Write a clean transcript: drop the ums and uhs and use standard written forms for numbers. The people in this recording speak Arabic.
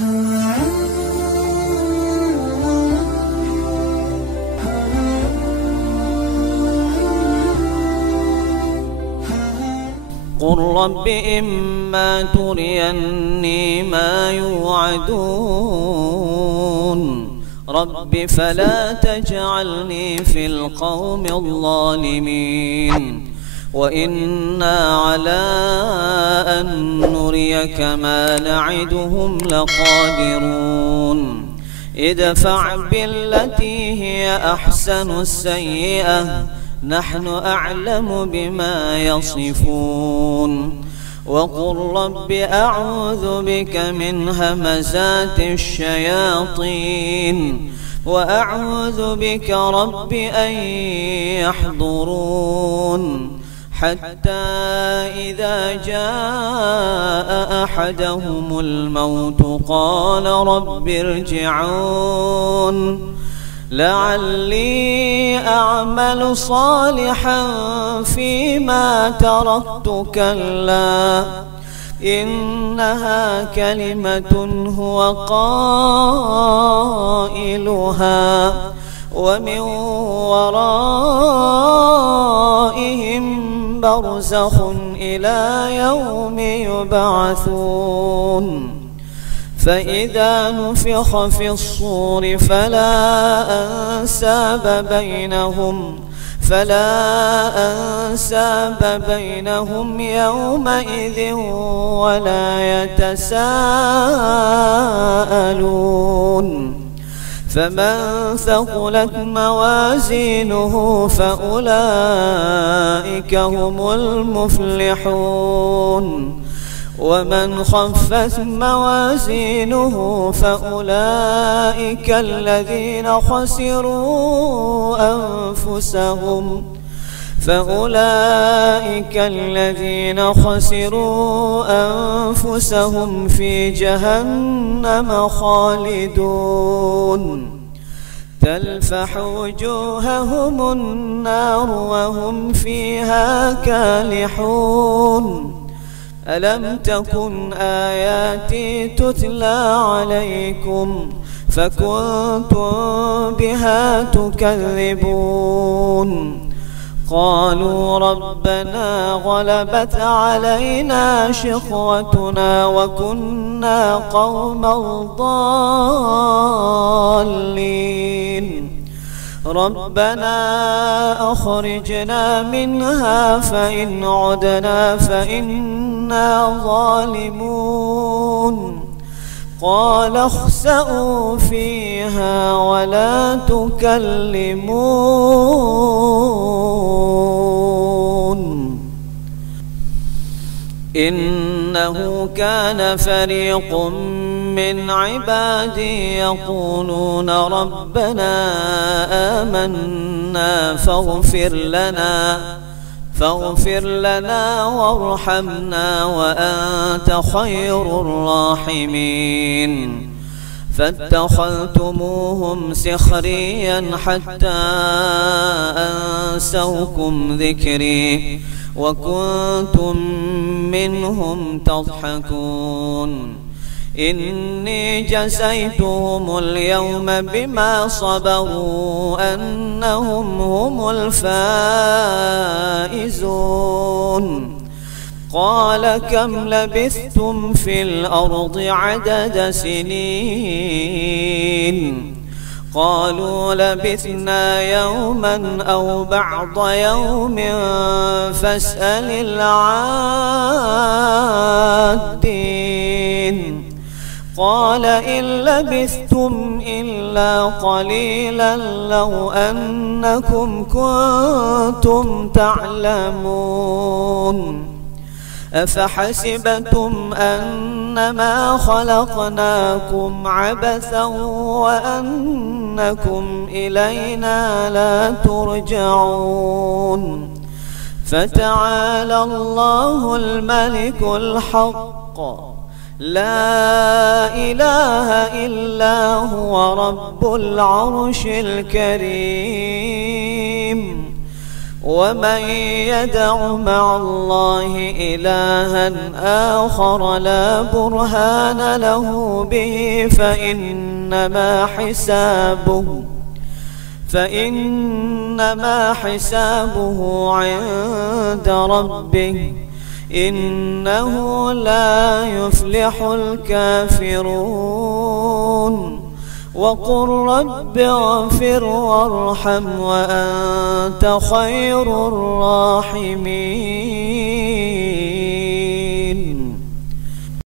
قل رب إما تريني ما يوعدون رب فلا تجعلني في القوم الظالمين وإنا على أن نريك ما نعدهم لقادرون ادفع بالتي هي أحسن السيئة نحن أعلم بما يصفون وقل رب أعوذ بك من همزات الشياطين وأعوذ بك رب أن يحضرون حتى إذا جاء أحدهم الموت قال رب ارجعون لعلي أعمل صالحا فيما تركت كلا إنها كلمة هو قائلها ومن ورائهم برزخ إلى يوم يبعثون فإذا نفخ في الصور فلا أنساب بينهم يومئذ ولا يتساءلون فمن ثقلت موازينه فأولئك هم المفلحون ومن خفت موازينه فأولئك الذين خسروا أنفسهم في جهنم خالدون تلفح وجوههم النار وهم فيها كالحون ألم تكن آياتي تتلى عليكم فكنتم بها تكذبون قالوا ربنا غلبت علينا شقوتنا وكنا قوما ضالين ربنا أخرجنا منها فإن عدنا فإنا ظالمون قال اخسئوا فيها ولا تكلمون إنه كان فريق من عبادي يقولون ربنا آمنا فاغفر لنا وارحمنا وأنت خير الراحمين فاتخذتموهم سخريا حتى أنسوكم ذكري وكنتم منهم تضحكون إني جزيتهم اليوم بما صبروا أنهم هم الفائزون قال كم لبثتم في الأرض عدد سنين قالوا لبثنا يوما أو بعض يوم فاسأل العادين قال إن لبثتم إلا قليلا لو أنكم كنتم تعلمون أفحسبتم أنما خلقناكم عبثا وأنكم إلينا لا ترجعون فتعالى الله الملك الحق لا إله إلا هو رب العرش الكريم ومن يدع مع الله إلها آخر لا برهان له به فإنما حسابه عند ربه إنه لا يفلح الكافرون وقل رب اغفر وارحم وأنت خير الراحمين.